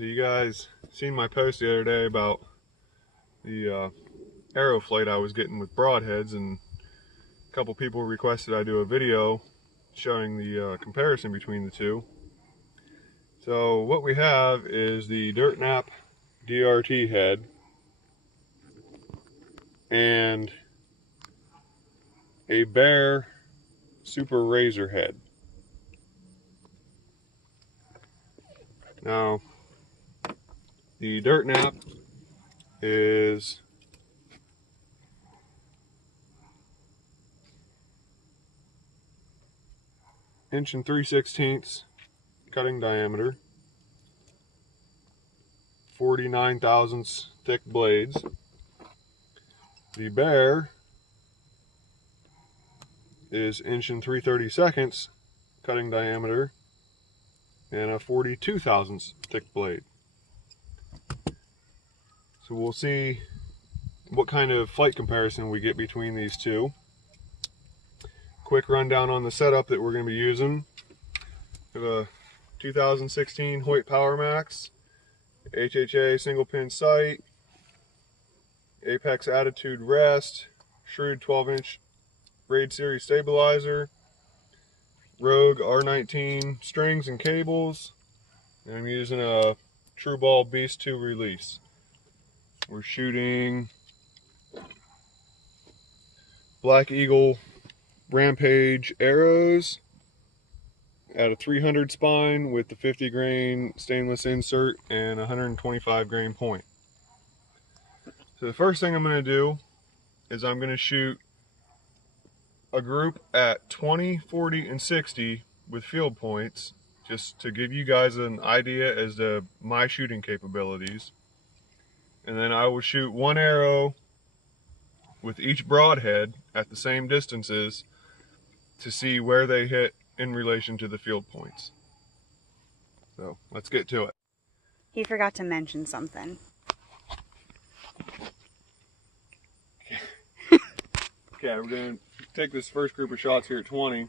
So you guys seen my post the other day about the arrow flight I was getting with broadheads, and a couple people requested I do a video showing the comparison between the two. So what we have is the Dirtnap DRT head and a Bear Super Razorhead. Now, the Dirtnap is inch and 3/16 cutting diameter, 49 thousandths thick blades. The Bear is inch and 3/32 cutting diameter and a 42 thousandths thick blade. So we'll see what kind of flight comparison we get between these two. Quick rundown on the setup that we're going to be using. We have a 2016 Hoyt Power Max, HHA single pin sight, Apex Attitude rest, Shrewd 12-inch Raid Series stabilizer, Rogue R19 strings and cables, and I'm using a True Ball Beast 2 release. We're shooting Black Eagle Rampage arrows at a 300 spine with the 50 grain stainless insert and 125 grain point. So the first thing I'm going to do is I'm going to shoot a group at 20, 40, and 60 with field points, just to give you guys an idea as to my shooting capabilities. And then I will shoot one arrow with each broadhead at the same distances to see where they hit in relation to the field points. So let's get to it. He forgot to mention something. Okay, we're going to take this first group of shots here at 20.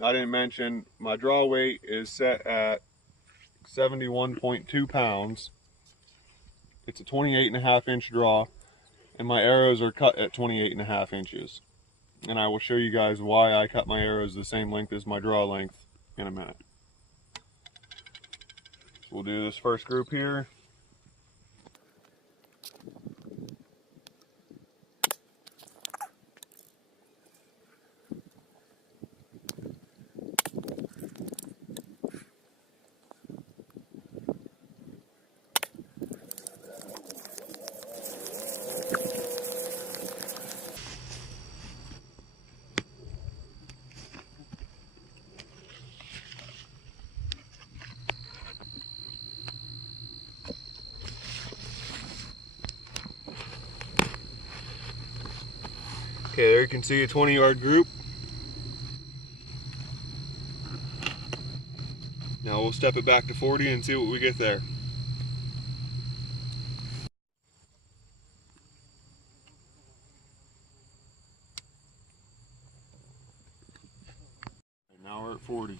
I didn't mention my draw weight is set at 71.2 pounds. It's a 28.5 inch draw, and my arrows are cut at 28.5 inches. And I will show you guys why I cut my arrows the same length as my draw length in a minute. So we'll do this first group here. Okay, there you can see a 20-yard group. Now we'll step it back to 40 and see what we get there. Now we're at 40.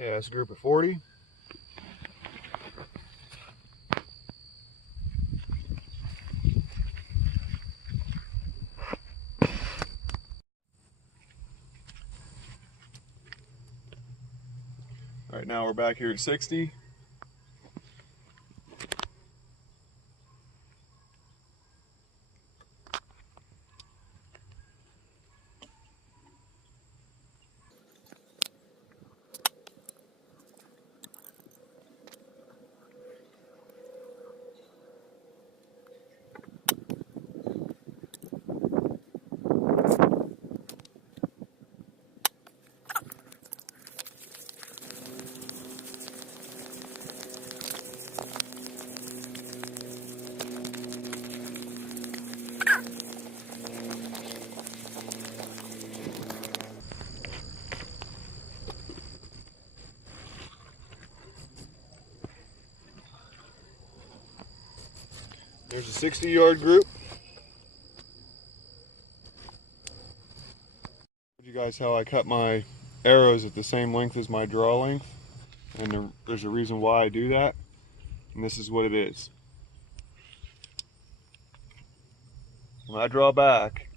Yeah, that's a group of 40. All right, now we're back here at 60. There's a 60-yard group. Showed you guys how I cut my arrows at the same length as my draw length, and there's a reason why I do that, and this is what it is. When I draw back,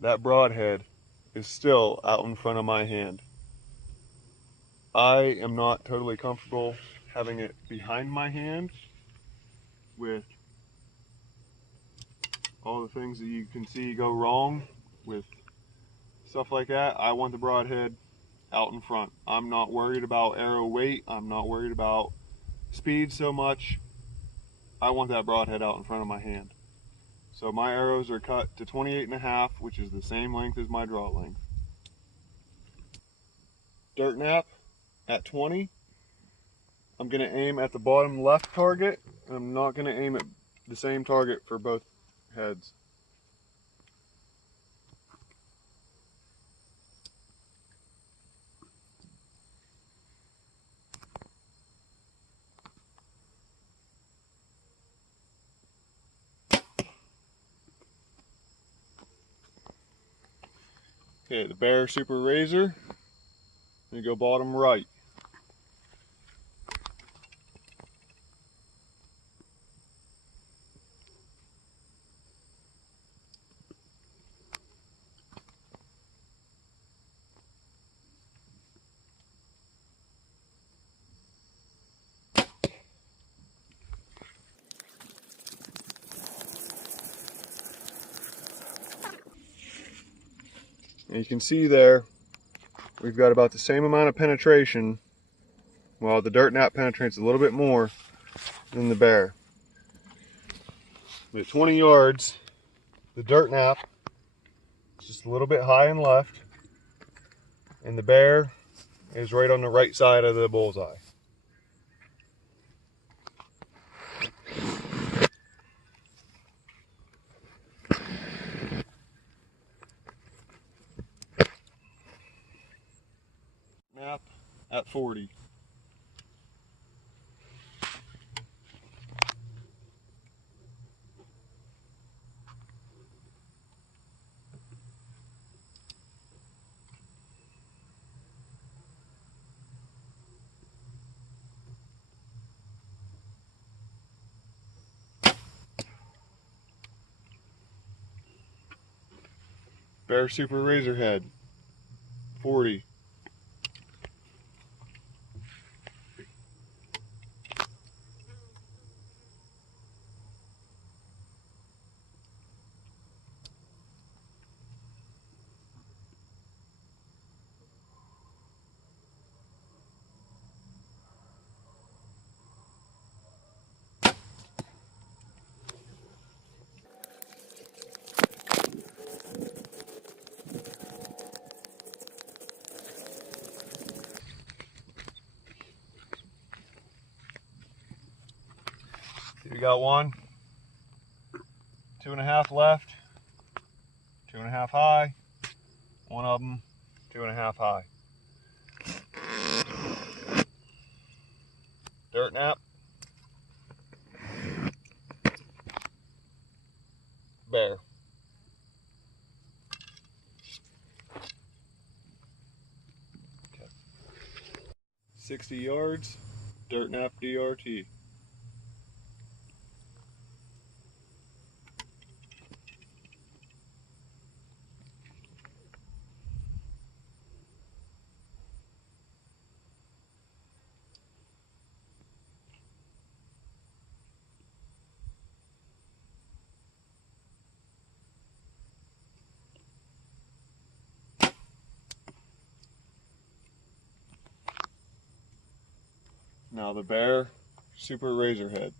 that broadhead is still out in front of my hand. I am not totally comfortable having it behind my hand with all the things that you can see go wrong with stuff like that. I want the broadhead out in front. I'm not worried about arrow weight. I'm not worried about speed so much. I want that broadhead out in front of my hand. So my arrows are cut to 28.5, which is the same length as my draw length. Dirtnap at 20. I'm going to aim at the bottom left target, and I'm not going to aim at the same target for both heads. Okay, the Bear Super Razor. You go bottom right. And you can see there, we've got about the same amount of penetration, while the Dirtnap penetrates a little bit more than the Bear. But at 20 yards, the Dirtnap is just a little bit high and left, and the Bear is right on the right side of the bullseye. Nap at 40. Bear Super Razorhead, 40. We got 1, 2.5 left, 2.5 high, one of them 2.5 high. Dirtnap, Bear. 60 yards, Dirtnap DRT. Now the Bear Super Razorhead.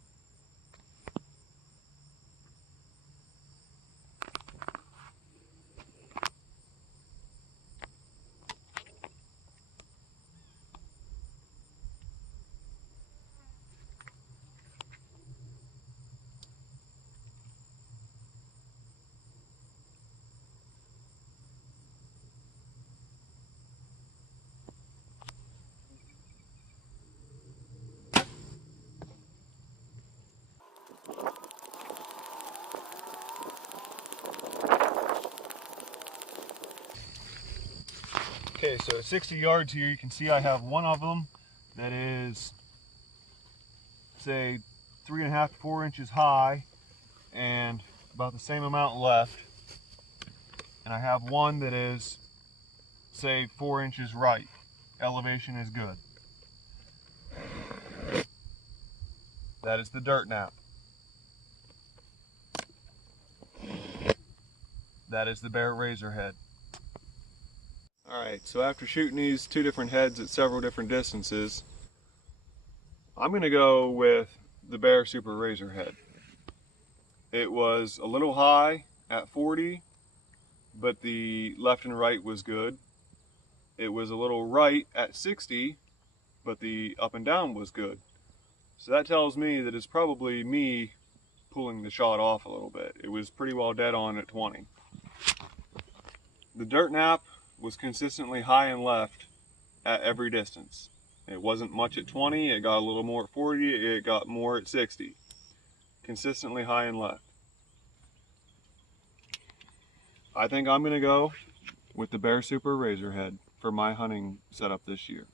Okay, so at 60 yards here, you can see I have one of them that is, say, 3.5 to 4 inches high and about the same amount left. And I have one that is, say, 4 inches right. Elevation is good. That is the Dirtnap. That is the Bear Razorhead. Alright, so after shooting these two different heads at several different distances, I'm going to go with the Bear Super Razorhead. It was a little high at 40, but the left and right was good. It was a little right at 60, but the up and down was good. So that tells me that it's probably me pulling the shot off a little bit. It was pretty well dead on at 20. The Dirtnap was consistently high and left at every distance. It wasn't much at 20, it got a little more at 40, it got more at 60. Consistently high and left. I think I'm going to go with the Bear Super Razorhead for my hunting setup this year.